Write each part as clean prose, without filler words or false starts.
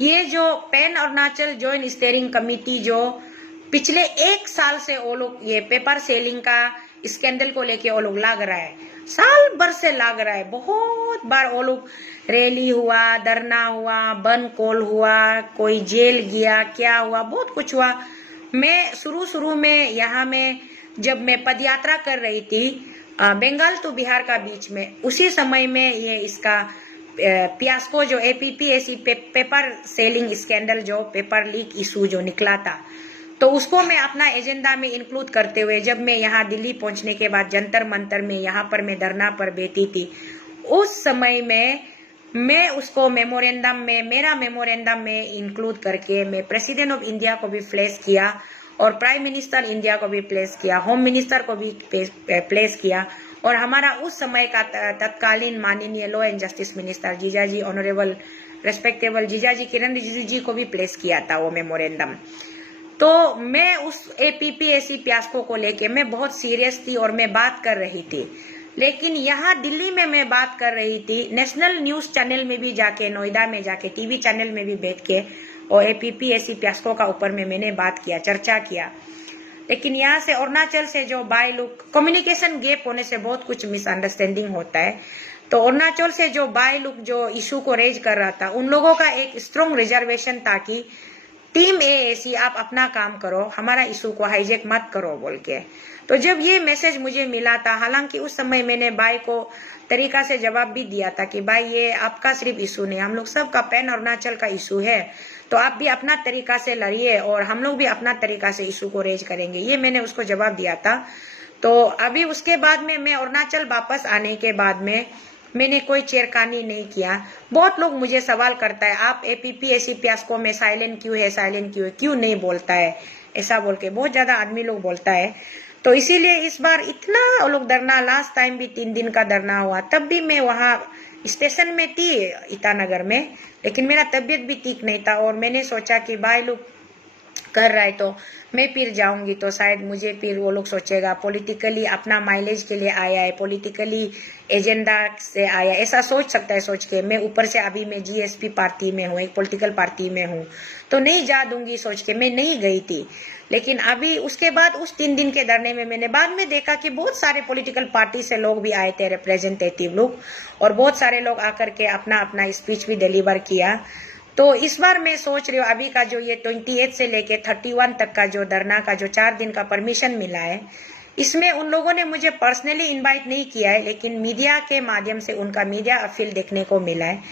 ये जो pan Arunachal joint steering committee जो पिछले 1 साल से वो लोग ये पेपर सेलिंग का स्कैंडल को लेके वो लोग लाग रहा है, साल भर से लाग रहा है। बहुत बार वो लोग रैली हुआ, धरना हुआ, बंद कॉल हुआ, कोई जेल गया, क्या हुआ, बहुत कुछ हुआ। मैं शुरू में यहाँ में जब मैं पदयात्रा कर रही थी बंगाल तो बिहार का बीच में, उसी समय में ये इसका पियास्को जो एपीपीएससी पेपर सेलिंग स्कैंडल जो पेपर लीक इशू जो निकला था, तो उसको मैं अपना एजेंडा में इंक्लूड करते हुए जब मैं यहाँ दिल्ली पहुंचने के बाद जंतर मंतर में यहाँ पर मैं धरना पर बैठी थी, उस समय में मैं उसको मेमोरेंडम में, मेरा मेमोरेंडम में इंक्लूड करके मैं प्रेसिडेंट ऑफ इंडिया को भी प्लेस किया और प्राइम मिनिस्टर इंडिया को भी प्लेस किया, होम मिनिस्टर को भी प्लेस किया और हमारा उस समय का तत्कालीन माननीय लॉ एंड जस्टिस मिनिस्टर जीजाजी ऑनरेबल रेस्पेक्टेबल जीजाजी किरण रिजिजू जी को भी प्लेस किया था वो मेमोरेंडम। तो मैं उस एपीपीएससी पियास्को को लेके मैं बहुत सीरियस थी और मैं बात कर रही थी, लेकिन यहाँ दिल्ली में मैं बात कर रही थी, नेशनल न्यूज चैनल में भी जाके, नोएडा में जाके, टीवी चैनल में भी बैठ के और एपीपीएससी पियास्को का ऊपर में मैंने बात किया, चर्चा किया। लेकिन यहाँ से अरुणाचल से जो बाई लोग कम्युनिकेशन गैप होने से बहुत कुछ मिसअंडरस्टैंडिंग होता है, तो अरुणाचल से जो बाई लोग जो इशू को रेज कर रहा था, उन लोगों का एक स्ट्रॉन्ग रिजर्वेशन था कि टीम एएसी आप अपना काम करो, हमारा इशू को हाईजेक मत करो बोल के। तो जब ये मैसेज मुझे मिला था, हालांकि उस समय मैंने भाई को तरीका से जवाब भी दिया था कि भाई ये आपका सिर्फ इशू नहीं, हम लोग सबका पैन अरुणाचल का इशू है, तो आप भी अपना तरीका से लड़िए और हम लोग भी अपना तरीका से इशू को रेज करेंगे, ये मैंने उसको जवाब दिया था। तो अभी उसके बाद में मैं अरुणाचल वापस आने के बाद में मैंने कोई छेड़खानी नहीं किया। बहुत लोग मुझे सवाल करता है आप एपीपीएससी पियास्को में साइलेंट क्यों है, साइलेंट क्यों है, क्यों नहीं बोलता है, ऐसा बोल के बहुत ज्यादा आदमी लोग बोलता है। तो इसीलिए इस बार इतना लोग धरना, लास्ट टाइम भी 3 दिन का धरना हुआ, तब भी मैं वहाँ स्टेशन में थी ईटानगर में, लेकिन मेरा तबीयत भी ठीक नहीं था और मैंने सोचा कि भाई लोग कर रहा है तो मैं फिर जाऊंगी तो शायद मुझे फिर वो लोग सोचेगा पॉलिटिकली अपना माइलेज के लिए आया है, पॉलिटिकली एजेंडा से आया, ऐसा सोच सकता है। सोच के मैं ऊपर से अभी मैं जीएसपी पार्टी में हूँ, एक पॉलिटिकल पार्टी में हूँ, तो नहीं जा दूंगी सोच के मैं नहीं गई थी। लेकिन अभी उसके बाद उस 3 दिन के धरने में मैंने बाद में देखा कि बहुत सारे पॉलिटिकल पार्टी से लोग भी आए थे, रिप्रेजेंटेटिव लोग, और बहुत सारे लोग आकर के अपना अपना स्पीच भी डिलीवर किया। तो इस बार मैं सोच रही हूँ अभी का जो ये 28 से लेके 31 तक का जो धरना का जो 4 दिन का परमिशन मिला है, इसमें उन लोगों ने मुझे पर्सनली इनवाइट नहीं किया है, लेकिन मीडिया के माध्यम से उनका मीडिया अपील देखने को मिला है।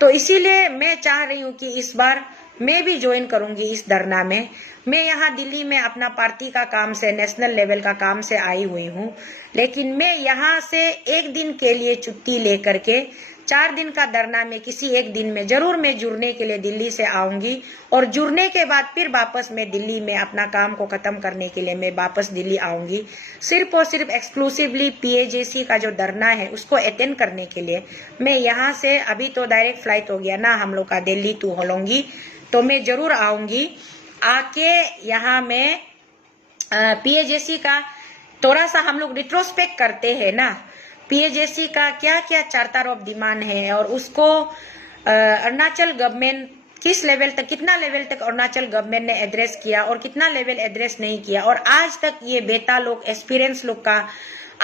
तो इसीलिए मैं चाह रही हूँ कि इस बार मैं भी ज्वाइन करूंगी इस धरना में। मैं यहाँ दिल्ली में अपना पार्टी का काम से, नेशनल लेवल का काम से आई हुई हूँ, लेकिन मैं यहाँ से 1 दिन के लिए छुट्टी लेकर के 4 दिन का धरना में किसी एक दिन में जरूर मैं जुड़ने के लिए दिल्ली से आऊंगी और जुड़ने के बाद फिर वापस मैं दिल्ली में अपना काम को खत्म करने के लिए मैं वापस दिल्ली आऊंगी, सिर्फ और सिर्फ एक्सक्लूसिवली पीएजेसी का जो धरना है उसको अटेंड करने के लिए। मैं यहाँ से अभी तो डायरेक्ट फ्लाइट हो गया ना हम लोग का दिल्ली टू होलोंगी, तो मैं जरूर आऊंगी। आके यहाँ में पीएजेसी का थोड़ा सा हम लोग रिट्रोस्पेक्ट करते हैं ना, पीएजेसी का क्या क्या चार्टर ऑफ डिमांड है और उसको अरुणाचल गवर्नमेंट किस लेवल तक, कितना लेवल तक अरुणाचल गवर्नमेंट ने एड्रेस किया और कितना लेवल एड्रेस नहीं किया, और आज तक ये बेटा लोग, एक्सपीरियंस लोग का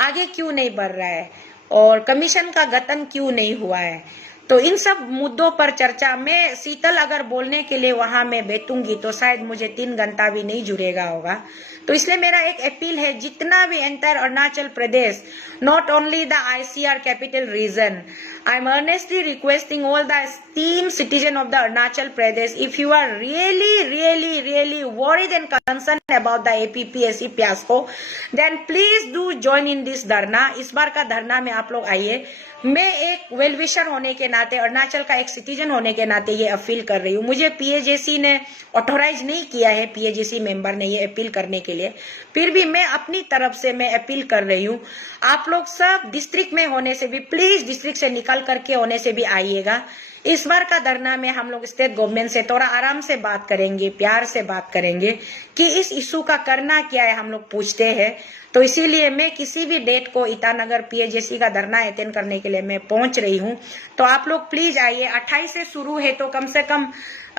आगे क्यों नहीं बढ़ रहा है और कमीशन का गठन क्यों नहीं हुआ है। तो इन सब मुद्दों पर चर्चा में शीतल अगर बोलने के लिए वहां मैं बैठूंगी तो शायद मुझे 3 घंटा भी नहीं जुड़ेगा होगा। तो इसलिए मेरा एक अपील है, जितना भी entire Arunachal Pradesh, not only the ICR capital region, I am earnestly requesting all the esteemed citizen of the Arunachal Pradesh, if you are really worried and concerned about the APPSC fiasco, then please do join in this धरना। इस बार का धरना में आप लोग आइए। मैं एक वेल विशर होने के नाते, अरुणाचल का एक सिटीजन होने के नाते ये अपील कर रही हूँ। मुझे पीएजेसी ने ऑथोराइज नहीं किया है, पीएजेसी मेंबर ने ये अपील करने के लिए, फिर भी मैं अपनी तरफ से मैं अपील कर रही हूँ। आप लोग सब डिस्ट्रिक्ट में होने से भी प्लीज, डिस्ट्रिक्ट से निकल करके होने से भी आइएगा, इस बार का धरना में हम लोग स्टेट गवर्नमेंट से थोड़ा आराम से बात करेंगे, प्यार से बात करेंगे कि इस इशू का करना क्या है, हम लोग पूछते हैं। तो इसीलिए मैं किसी भी डेट को ईटानगर पीएचडीसी का धरना अटेंड करने के लिए मैं पहुंच रही हूं। तो आप लोग प्लीज आइए, 28 से शुरू है तो कम से कम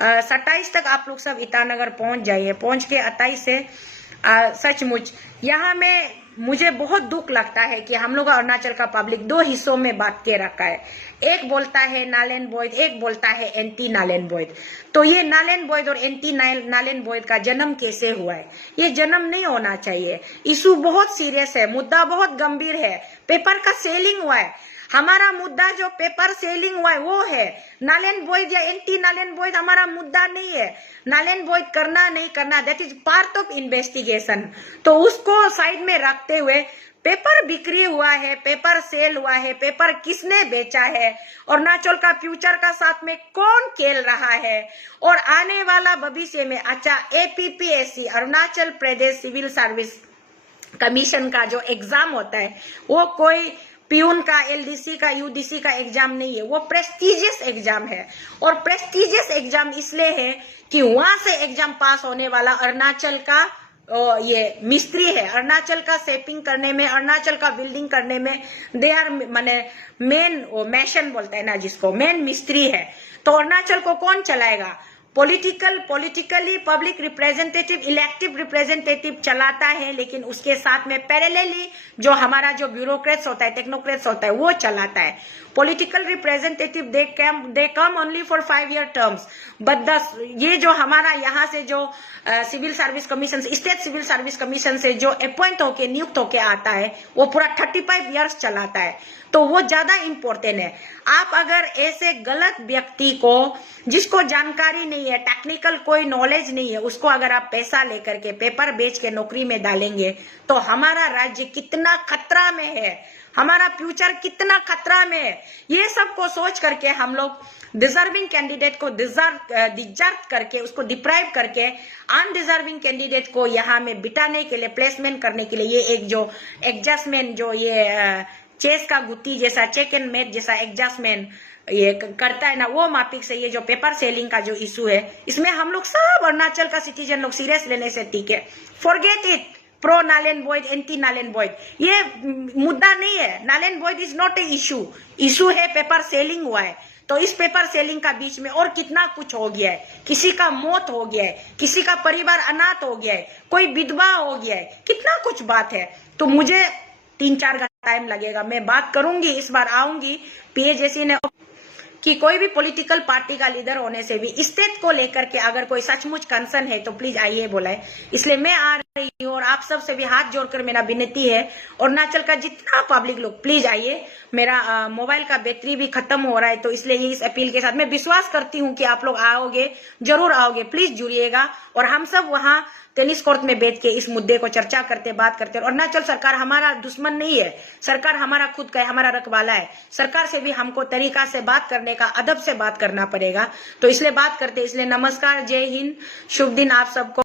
27 तक आप लोग सब ईटानगर पहुंच जाइए। पहुंच के 28 से सचमुच यहाँ में मुझे बहुत दुख लगता है कि हम लोग अरुणाचल का पब्लिक दो हिस्सों में बांट के रखा है। एक बोलता है नालेन बॉयड, एक बोलता है एंटी नालेन बॉयड। तो ये नालेन बॉयड और एंटी नालेन बॉयड का जन्म कैसे हुआ है? ये जन्म नहीं होना चाहिए। इशू बहुत सीरियस है, मुद्दा बहुत गंभीर है। पेपर का सेलिंग हुआ है। हमारा मुद्दा जो पेपर सेलिंग हुआ है वो है। नालेन बॉयड या एंटी नालेन बॉयड हमारा मुद्दा नहीं है। नालेन बॉयड करना नहीं करना, that is part of investigation. तो उसको साइड में रखते हुए पेपर बिक्री हुआ है, पेपर सेल हुआ है, पेपर किसने बेचा है, अरुणाचल का फ्यूचर का साथ में कौन खेल रहा है, और आने वाला भविष्य में अच्छा APPSC Arunachal Pradesh civil service commission का जो एग्जाम होता है वो कोई प्यून का, एलडीसी का, यूडीसी का एग्जाम नहीं है। वो प्रेस्टिजियस एग्जाम है। और प्रेस्टिजियस एग्जाम इसलिए है कि वहां से एग्जाम पास होने वाला अरुणाचल का ये मिस्त्री है। अरुणाचल का शेपिंग करने में, अरुणाचल का बिल्डिंग करने में दे आर माने मेन मैशन बोलता है ना जिसको, मेन मिस्त्री है। तो अरुणाचल को कौन चलाएगा? Politically public representative, elective representative चलाता है, लेकिन उसके साथ में पैरेलली जो हमारा जो ब्यूरोक्रेट्स होता है, टेक्नोक्रेट्स होता है, वो चलाता है। Political representative they come only for 5 year terms, but ये जो हमारा यहाँ से जो civil service commission, state civil service commission से जो अपॉइंट होके नियुक्त होके आता है वो पूरा 35 ईयर्स चलाता है। तो वो ज्यादा इम्पोर्टेंट है। आप अगर ऐसे गलत व्यक्ति को, जिसको जानकारी नहीं है, टेक्निकल कोई नॉलेज नहीं है, उसको अगर आप पैसा लेकर के पेपर बेच के नौकरी में डालेंगे तो हमारा राज्य कितना खतरा में है, हमारा फ्यूचर कितना खतरा में है। ये सब को सोच करके हम लोग डिजर्विंग कैंडिडेट को डिजर्व करके, उसको डिप्राइव करके अनडिजर्विंग कैंडिडेट को यहाँ में बिठाने के लिए, प्लेसमेंट करने के लिए ये एक जो एडजस्टमेंट, जो ये चेस का गुत्ती जैसा, चेक एंड मेट जैसा एडजस्टमेंट ये करता है ना, वो मापिक से ये जो पेपर सेलिंग का जो इशू है, इसमें हम लोग सब अरुणाचल का सिटीजन लोग सीरियस लेने से ठीक है। Forget it, pro Nalen Boyd, anti Nalen Boyd, ये मुद्दा नहीं है। Nalen Boyd is not a issue. Issue है पेपर सेलिंग हुआ है। तो इस पेपर सेलिंग का बीच में और कितना कुछ हो गया है। किसी का मौत हो गया है, किसी का परिवार अनाथ हो गया है, कोई विधवा हो गया है, कितना कुछ बात है। तो मुझे 3-4 घंटा टाइम लगेगा, मैं बात करूंगी, इस बार आऊंगी। पीएचडीसी ने कि कोई भी पॉलिटिकल पार्टी का लीडर होने से भी स्टेट को लेकर के अगर कोई सचमुच कंसर्न है तो प्लीज आइए बोलाए। इसलिए मैं आ रही हूँ और आप सब से भी हाथ जोड़कर मेरा विनती है, अरुणाचल का जितना पब्लिक लोग प्लीज आइए। मेरा मोबाइल का बैटरी भी खत्म हो रहा है, तो इसलिए इस अपील के साथ मैं विश्वास करती हूँ कि आप लोग आओगे, जरूर आओगे, प्लीज जुड़िएगा। और हम सब वहाँ टेनिस कोर्ट में बैठ के इस मुद्दे को चर्चा करते, बात करते। और अरुणाचल सरकार हमारा दुश्मन नहीं है, सरकार हमारा खुद का है, हमारा रखवाला है। सरकार से भी हमको तरीका से बात करने का, अदब से बात करना पड़ेगा। तो इसलिए बात करते, इसलिए नमस्कार, जय हिंद, शुभ दिन आप सबको।